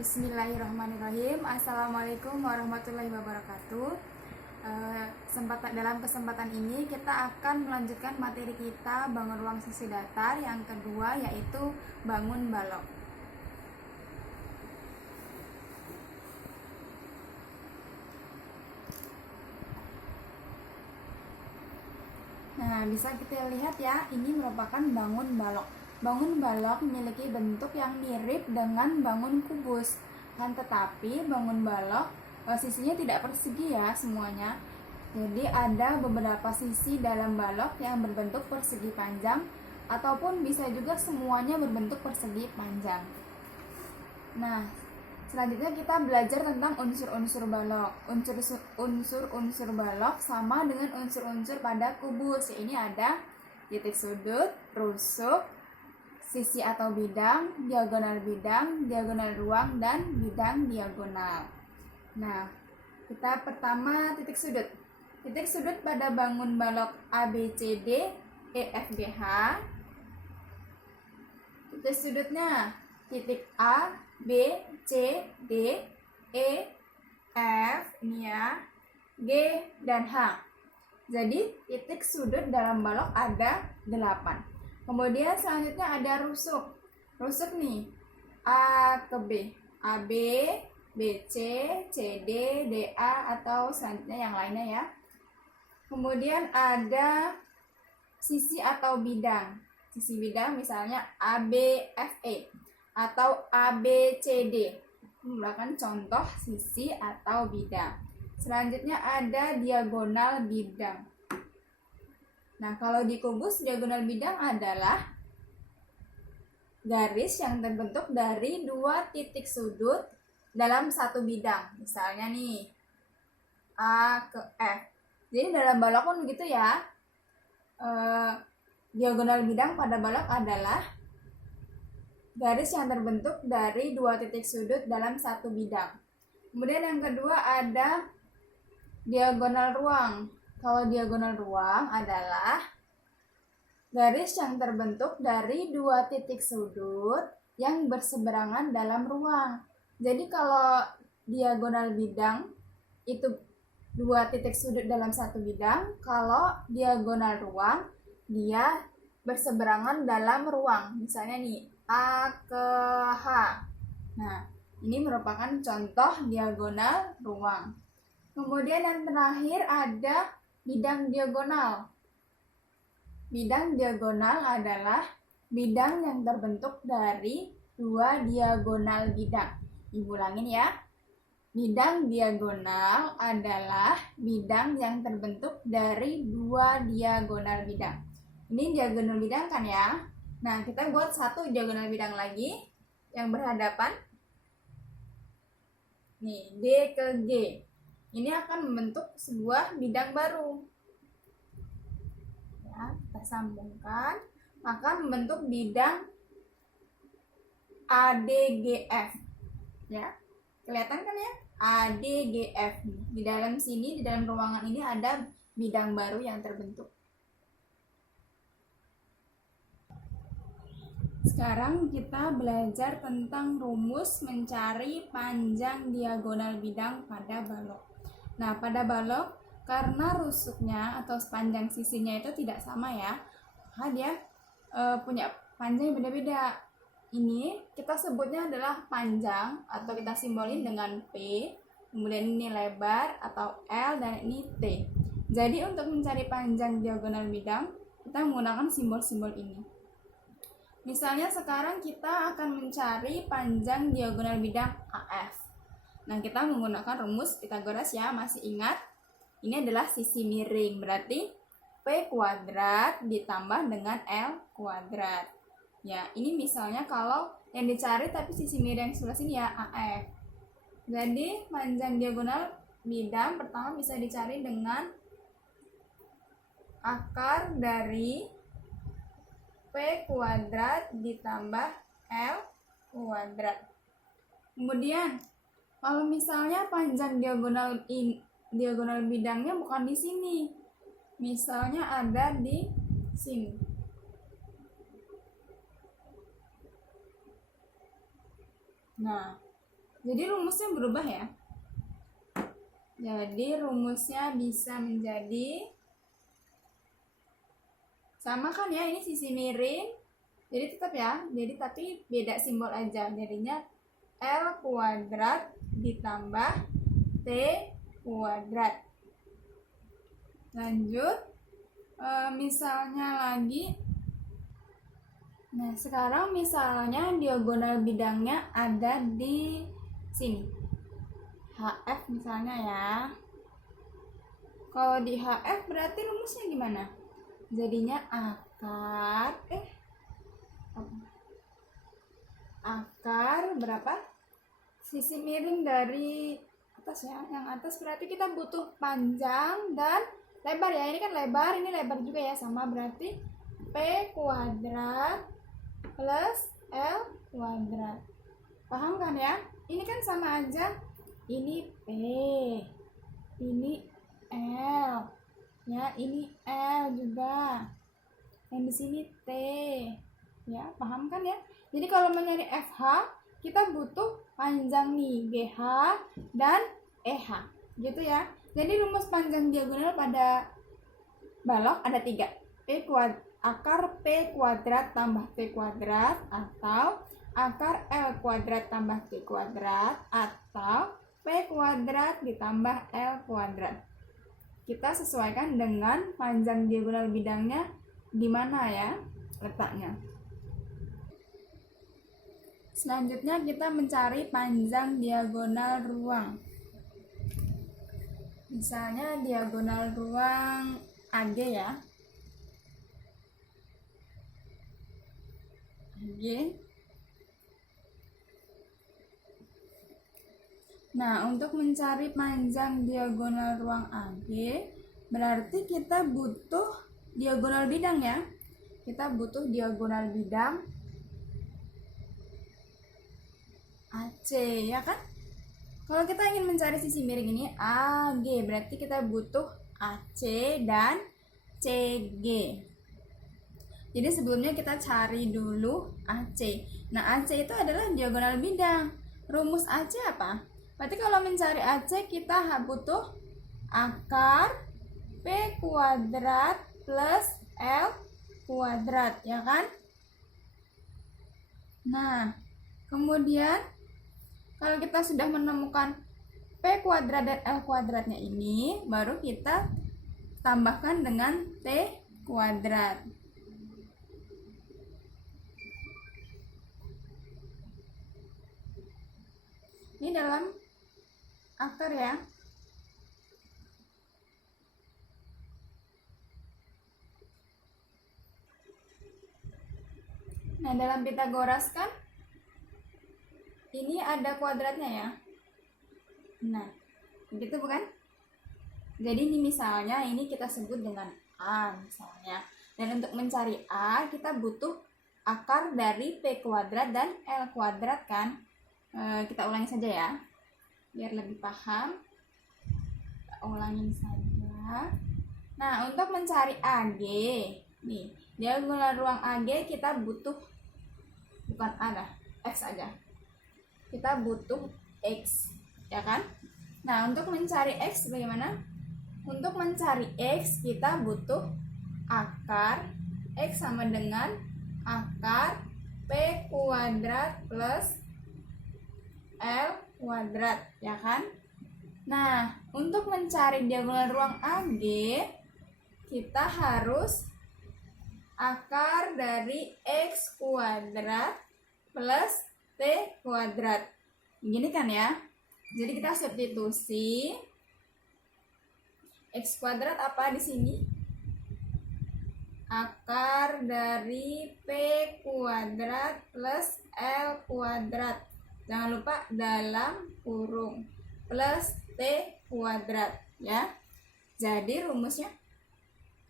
Bismillahirrahmanirrahim. Assalamualaikum warahmatullahi wabarakatuh. Dalam kesempatan ini kita akan melanjutkan materi kita bangun ruang sisi datar yang kedua, yaitu bangun balok. Nah, bisa kita lihat ya, ini merupakan bangun balok. Bangun balok memiliki bentuk yang mirip dengan bangun kubus, kan tetapi bangun balok sisinya tidak persegi ya semuanya. Jadi ada beberapa sisi dalam balok yang berbentuk persegi panjang, ataupun bisa juga semuanya berbentuk persegi panjang. Nah, selanjutnya kita belajar tentang unsur-unsur balok. Unsur-unsur balok sama dengan unsur-unsur pada kubus. Ini ada titik sudut, rusuk, sisi atau bidang, diagonal ruang, dan bidang diagonal. Nah, kita pertama titik sudut. Titik sudut pada bangun balok ABCD, EFGH. Titik sudutnya titik A, B, C, D, E, F, ini ya, G, dan H. Jadi titik sudut dalam balok ada 8. Kemudian selanjutnya ada rusuk. Rusuk nih, A ke B, AB, BC, CD, DA, atau selanjutnya yang lainnya ya. Kemudian ada sisi atau bidang. Sisi bidang misalnya ABFE atau ABCD. Merupakan contoh sisi atau bidang. Selanjutnya ada diagonal bidang. Nah, kalau di kubus, diagonal bidang adalah garis yang terbentuk dari 2 titik sudut dalam satu bidang. Misalnya nih, A ke F. Jadi dalam balok pun begitu ya. Diagonal bidang pada balok adalah garis yang terbentuk dari 2 titik sudut dalam satu bidang. Kemudian yang kedua ada diagonal ruang. Kalau diagonal ruang adalah garis yang terbentuk dari 2 titik sudut yang berseberangan dalam ruang. Jadi kalau diagonal bidang itu 2 titik sudut dalam satu bidang, kalau diagonal ruang dia berseberangan dalam ruang. Misalnya nih, A ke H. Nah, ini merupakan contoh diagonal ruang. Kemudian yang terakhir ada bidang diagonal. Bidang diagonal adalah bidang yang terbentuk dari 2 diagonal bidang. Ibu ulangin ya. Bidang diagonal adalah bidang yang terbentuk dari 2 diagonal bidang. Ini diagonal bidang kan ya. Nah, kita buat satu diagonal bidang lagi yang berhadapan. Nih, D ke G. Ini akan membentuk sebuah bidang baru. Ya, kita sambungkan, maka membentuk bidang ADGF. Ya, kelihatan kan ya? ADGF. Di dalam sini, di dalam ruangan ini ada bidang baru yang terbentuk. Sekarang kita belajar tentang rumus mencari panjang diagonal bidang pada balok. Nah, pada balok, karena rusuknya atau sepanjang sisinya itu tidak sama ya, maka dia punya panjang beda-beda. Ini kita sebutnya adalah panjang atau kita simbolin dengan P, kemudian ini lebar atau L, dan ini T. Jadi untuk mencari panjang diagonal bidang, kita menggunakan simbol-simbol ini. Misalnya sekarang kita akan mencari panjang diagonal bidang AF. Nah, kita menggunakan rumus Pythagoras ya, masih ingat? Ini adalah sisi miring, berarti P kuadrat ditambah dengan L kuadrat. Ya, ini misalnya kalau yang dicari tapi sisi miring sebelah sini ya, AF. Jadi, panjang diagonal bidang pertama bisa dicari dengan akar dari P kuadrat ditambah L kuadrat. Kemudian, kalau misalnya panjang diagonal bidangnya bukan di sini, misalnya ada di sini. Nah, Jadi rumusnya berubah ya. Jadi rumusnya bisa menjadi sama kan ya, ini sisi miring. Jadi tetap ya, jadi tapi beda simbol aja. Jadinya L kuadrat ditambah T kuadrat. Lanjut, misalnya lagi. Nah, sekarang misalnya diagonal bidangnya ada di sini. HF misalnya ya. Kalau di HF berarti rumusnya gimana? Jadinya akar berapa? Sisi miring dari atas ya. Yang atas berarti kita butuh panjang dan lebar ya. Ini kan lebar, ini lebar juga ya, sama berarti P kuadrat plus L kuadrat. Paham kan ya? Ini kan sama aja. Ini P, ini L, ya ini L juga. Yang di sini T, ya paham kan ya? Jadi kalau mencari FH kita butuh panjang nih GH dan EH, gitu ya. Jadi rumus panjang diagonal pada balok ada 3. Akar P kuadrat tambah T kuadrat, atau akar L kuadrat tambah T kuadrat, atau P kuadrat ditambah L kuadrat. Kita sesuaikan dengan panjang diagonal bidangnya di mana ya letaknya. Selanjutnya kita mencari panjang diagonal ruang. Misalnya diagonal ruang AG ya. AG. Nah, untuk mencari panjang diagonal ruang AG, berarti kita butuh diagonal bidang ya. Kita butuh diagonal bidang AC ya kan? Kalau kita ingin mencari sisi miring ini AG, berarti kita butuh AC dan CG. Jadi sebelumnya kita cari dulu AC. Nah, AC itu adalah diagonal bidang. Rumus AC apa? Berarti kalau mencari AC kita butuh akar P kuadrat plus L kuadrat, ya kan? Nah, kemudian kalau kita sudah menemukan P kuadrat dan L kuadratnya ini, baru kita tambahkan dengan T kuadrat. Ini dalam akar ya. Nah, dalam Pitagoras kan ini ada kuadratnya ya. Nah, begitu bukan? Jadi ini misalnya ini kita sebut dengan A misalnya. Dan untuk mencari A kita butuh akar dari P kuadrat dan L kuadrat kan. Kita ulangi saja ya, biar lebih paham. Kita ulangin saja. Nah, untuk mencari AG, nih diagonal ruang AG kita butuh bukan A dah, X aja. Kita butuh X, ya kan? Nah, untuk mencari X bagaimana? Untuk mencari X kita butuh akar X sama dengan akar P kuadrat plus L kuadrat, ya kan? Nah, untuk mencari diagonal ruang AG kita harus akar dari X kuadrat plus T kuadrat. Begini kan ya? Jadi kita substitusi X kuadrat apa di sini? Akar dari P kuadrat plus L kuadrat. Jangan lupa dalam kurung plus T kuadrat ya. Jadi rumusnya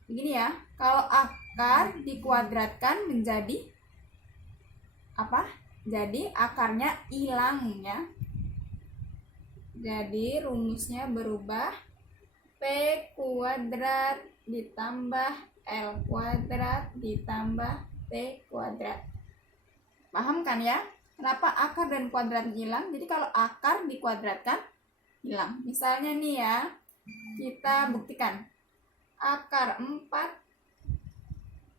begini ya. Kalau akar dikuadratkan menjadi apa? Jadi akarnya hilang ya. Jadi rumusnya berubah P kuadrat ditambah L kuadrat ditambah T kuadrat. Paham kan ya? Kenapa akar dan kuadrat hilang? Jadi kalau akar dikuadratkan hilang. Misalnya nih ya, kita buktikan. Akar 4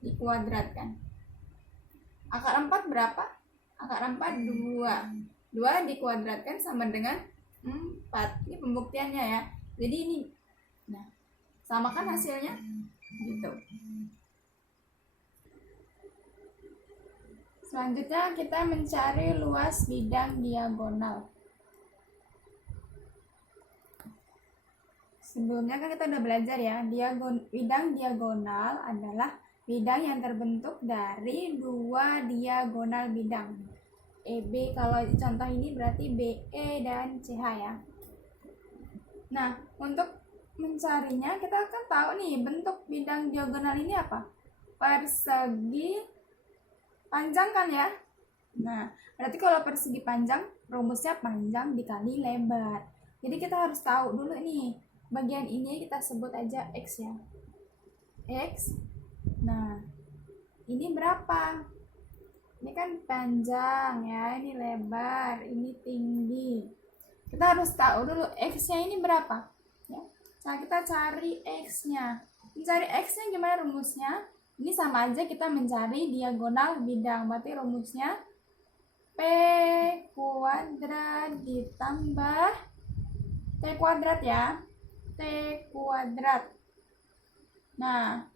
dikuadratkan. Akar 4 berapa? Akar 4 2. 2 dikuadratkan sama dengan 4. Ini pembuktiannya ya. Jadi ini, nah, sama kan hasilnya? Gitu. Selanjutnya kita mencari luas bidang diagonal. Sebelumnya kan kita udah belajar ya, bidang diagonal adalah bidang yang terbentuk dari dua diagonal bidang. EB, kalau contoh ini berarti BE dan CH ya. Nah, untuk mencarinya kita kan tahu nih bentuk bidang diagonal ini apa? Persegi panjang kan ya. Nah, berarti kalau persegi panjang, rumusnya panjang dikali lebar. Jadi kita harus tahu dulu nih, bagian ini kita sebut aja X ya. X. Nah, ini berapa? Ini kan panjang ya, ini lebar, ini tinggi. Kita harus tahu dulu X-nya ini berapa. Ya. Nah, kita cari X-nya. Mencari X-nya gimana rumusnya? Ini sama aja kita mencari diagonal bidang. Berarti rumusnya P kuadrat ditambah T kuadrat ya. T kuadrat. Nah,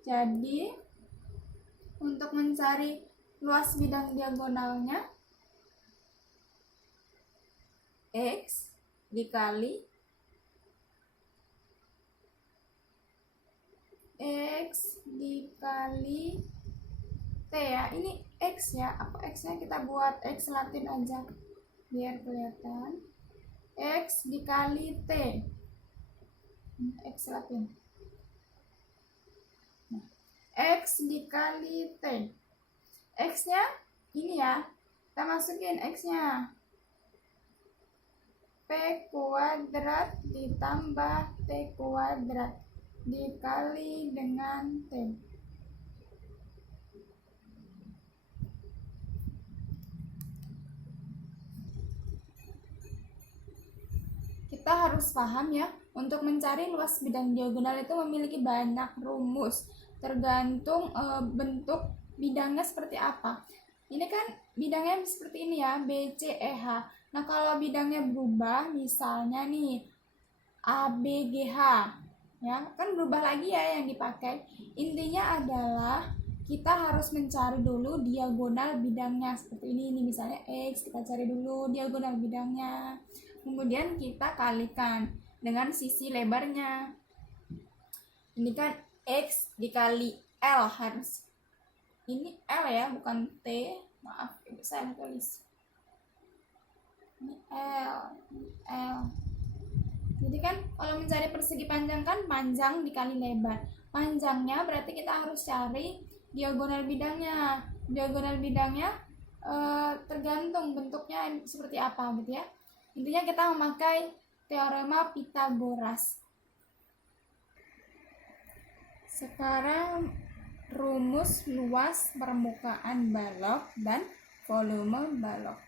jadi untuk mencari luas bidang diagonalnya X dikali X dikali T ya. Ini X ya. Apa X-nya? Kita buat X Latin aja biar kelihatan. X dikali T. X Latin. Nah, X dikali T. X-nya ini ya. Kita masukin X-nya. P kuadrat ditambah T kuadrat dikali dengan T. Kita harus paham ya, untuk mencari luas bidang diagonal itu memiliki banyak rumus, tergantung bentuk bidangnya seperti apa. Ini kan bidangnya seperti ini ya, BCEH. Nah, kalau bidangnya berubah, misalnya nih ABGH, ya kan berubah lagi ya yang dipakai. Intinya adalah kita harus mencari dulu diagonal bidangnya seperti ini misalnya X, kita cari dulu diagonal bidangnya, kemudian kita kalikan dengan sisi lebarnya. Ini kan X dikali L, harus ini L ya, bukan T, maaf ibu saya tulis ini L, ini L. Jadi kan kalau mencari persegi panjang kan panjang dikali lebar. Panjangnya berarti kita harus cari diagonal bidangnya. Diagonal bidangnya tergantung bentuknya seperti apa gitu ya. Intinya kita memakai teorema Pythagoras. Sekarang rumus luas permukaan balok dan volume balok.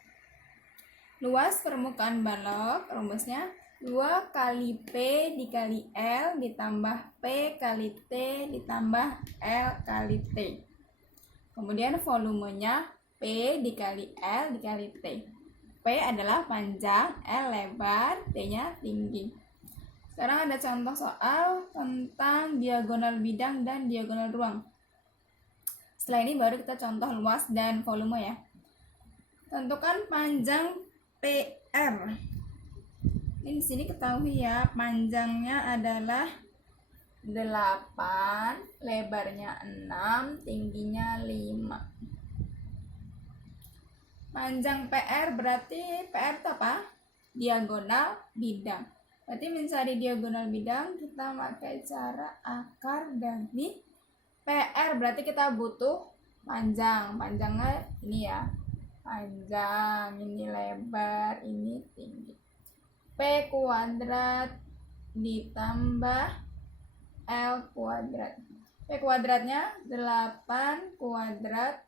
Luas permukaan balok rumusnya 2 kali P dikali L ditambah P kali T ditambah L kali T. Kemudian volumenya P dikali L dikali T. P adalah panjang, L lebar, T-nya tinggi. Sekarang ada contoh soal tentang diagonal bidang dan diagonal ruang. Setelah ini baru kita contoh luas dan volume ya. Tentukan panjang PR. Ini di sini ketahui ya, panjangnya adalah 8, lebarnya 6, tingginya 5. Panjang PR berarti PR itu apa? Diagonal bidang. Berarti mencari diagonal bidang kita pakai cara akar dari PR. Berarti kita butuh panjang. Panjangnya ini ya. Panjang, ini lebar, ini tinggi. P kuadrat ditambah L kuadrat. P kuadratnya 8 kuadrat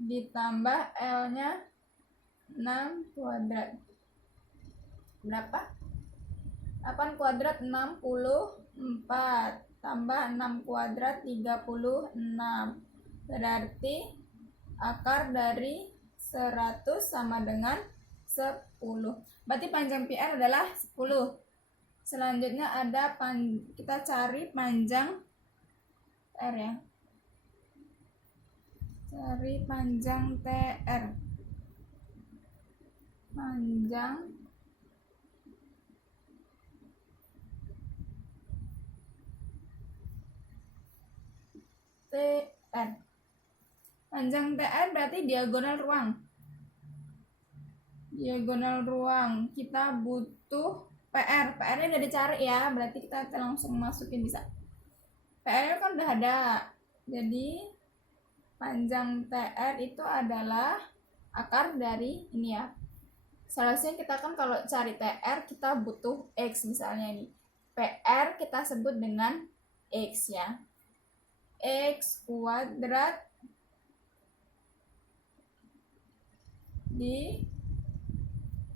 ditambah L-nya 6 kuadrat. Berapa? 8 kuadrat 64 tambah 6 kuadrat 36. Berarti akar dari 100 sama dengan 10. Berarti panjang PR adalah 10. Selanjutnya ada kita cari panjang TR ya. Cari panjang TR. Panjang TR. Panjang TR berarti diagonal ruang. Diagonal ruang. Kita butuh PR. PR-nya udah dicari ya, berarti kita langsung masukin bisa. PR kan udah ada. Jadi panjang TR itu adalah akar dari ini ya. Seharusnya kita kan kalau cari TR kita butuh X misalnya ini. PR kita sebut dengan X ya. X kuadrat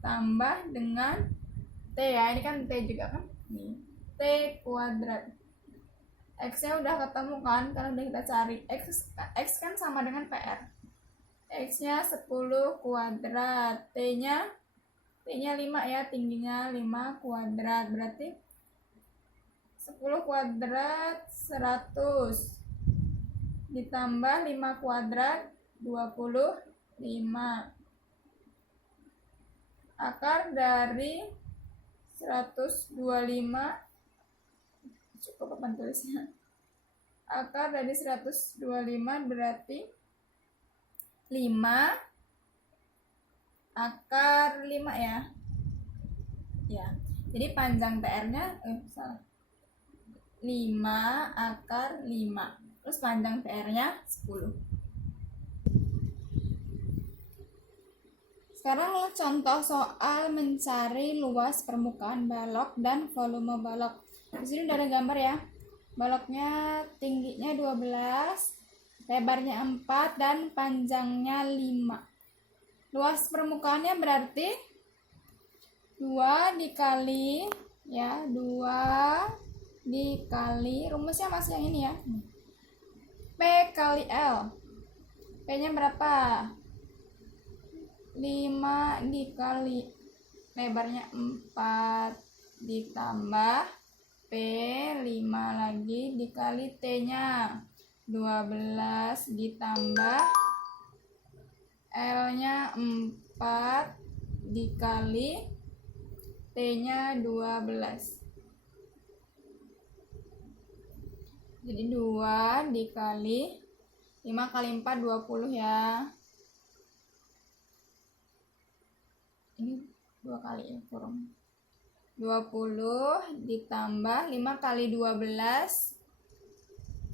ditambah dengan T ya. Ini kan T juga kan. Nih. T kuadrat. X-nya udah ketemu kan karena udah kita cari. X kan sama dengan PR. X-nya 10 kuadrat. T-nya 5 ya, tingginya 5 kuadrat. Berarti 10 kuadrat 100 ditambah 5 kuadrat 25. Akar dari 125 cukup apa tulisnya? Akar dari 125 berarti 5 akar 5 ya. Ya. Jadi panjang TR-nya salah. 5 akar 5. Terus panjang TR-nya 10. Sekarang contoh soal mencari luas permukaan balok dan volume balok. Di sini udah ada gambar ya. Baloknya tingginya 12, lebarnya 4 dan panjangnya 5. Luas permukaannya berarti 2 dikali ya, 2 dikali rumusnya masih yang ini ya. P kali L. P-nya berapa? 5 dikali lebarnya 4 ditambah P 5 lagi dikali T-nya 12 ditambah L-nya 4 dikali T-nya 12. Jadi 2 dikali 5 kali 4 20 ya. Ini 2 kali ya, kurang 20 ditambah 5 kali 12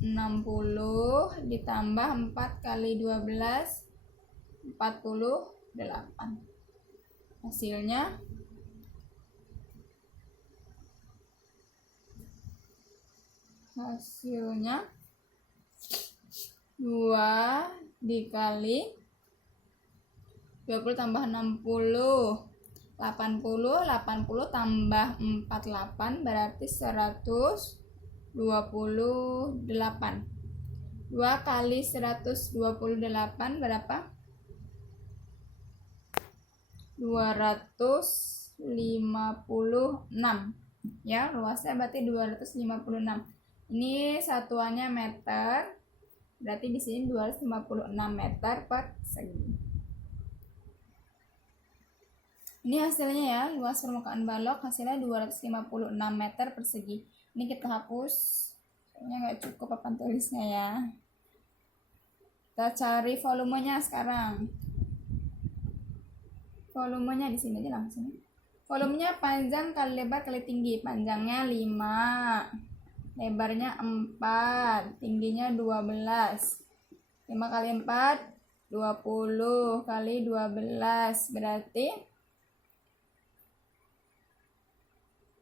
60 ditambah 4 kali 12 48. Hasilnya 2 dikali 20 tambah 60 80 tambah 48 berarti 128. 2 kali 128 berapa? 256 ya, luasnya berarti 256. Ini satuannya meter, berarti di sini 256 meter persegi. Ini hasilnya ya, luas permukaan balok hasilnya 256 meter persegi. Ini kita hapus, kayaknya nggak cukup papan tulisnya ya. Kita cari volumenya sekarang. Volumenya di sini aja langsung. Volumenya panjang kali lebar kali tinggi. Panjangnya 5, lebarnya 4, tingginya 12. 5 kali 4 20 kali 12 berarti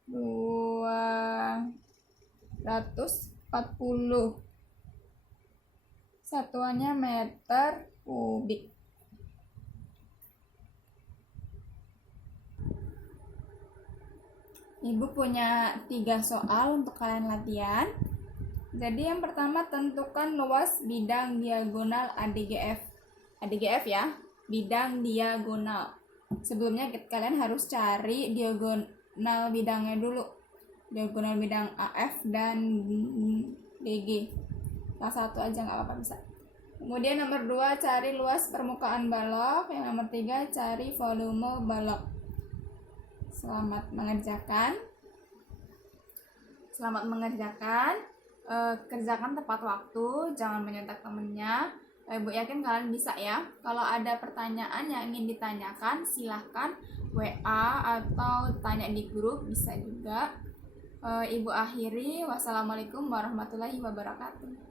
240 satuannya meter kubik. Ibu punya 3 soal untuk kalian latihan. Jadi yang pertama, tentukan luas bidang diagonal ADGF. ADGF ya, bidang diagonal. Sebelumnya kalian harus cari diagonal bidangnya dulu. Diagonal bidang AF dan DG. Salah satu aja nggak apa-apa, bisa. Kemudian nomor 2, cari luas permukaan balok. Yang nomor 3, cari volume balok. Selamat mengerjakan. Kerjakan tepat waktu, jangan menyontak temennya. Ibu yakin kalian bisa ya. Kalau ada pertanyaan yang ingin ditanyakan, silahkan WA atau tanya di grup, bisa juga. Ibu akhiri. Wassalamualaikum warahmatullahi wabarakatuh.